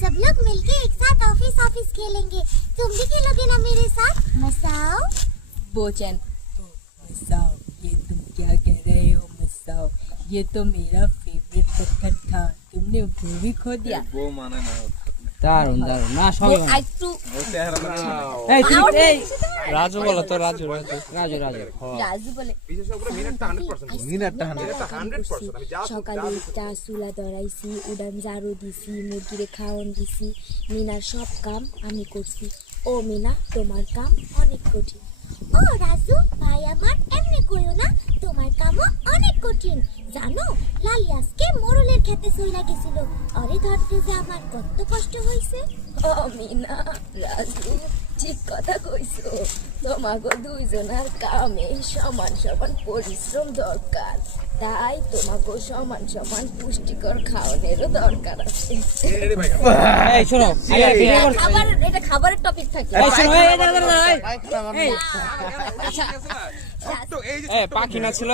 सब लोग मिलके एक साथ ऑफिस ऑफिस खेलेंगे। तुम भी खेलोगे ना मेरे साथ? मसाओ बोचन मसाओ, ये तुम क्या कह रहे हो मसाओ? ये तो मेरा फेवरेट पत्थर था, तुमने वो भी खो दिया। वो माने ना দারুন দারুন না সবই ভালো। একটু वो চেহারা মানে এই তুমি এই রাজু বলো তো রাজু রাজু রাজু রাজু রাজু বলে সকালে একটা চুলা ধরাইছি, উড়ান ঝাড়ু দিছি, মুরগিরে খাওয়ান দিছি, মিনার সব কাম আমি করছি। ও মিনা, তোমার কাম অনেক কঠিন। ও রাজু ভাই আমার, এমনি কইও না, তোমার কামও অনেক কঠিন। জানো লালি আজকে মোরলের খেতে চইলা গেছিল, আরে ধরতে যে আমার কত কষ্ট হইছে। ও মিনা, রাজু ঠিক কথা কইছো। তোমাকে দুইজনের কামে সমান সমান পরিশ্রম দরকার, তাই তোমাকে সমান সমান পুষ্টিকর খাওয়ানোরও দরকার আছে। এই শোনো এটা খাবারের টপিক থাকে। এই শোনো এই দাঁড়া দাঁড়া এই পাখি না ছিল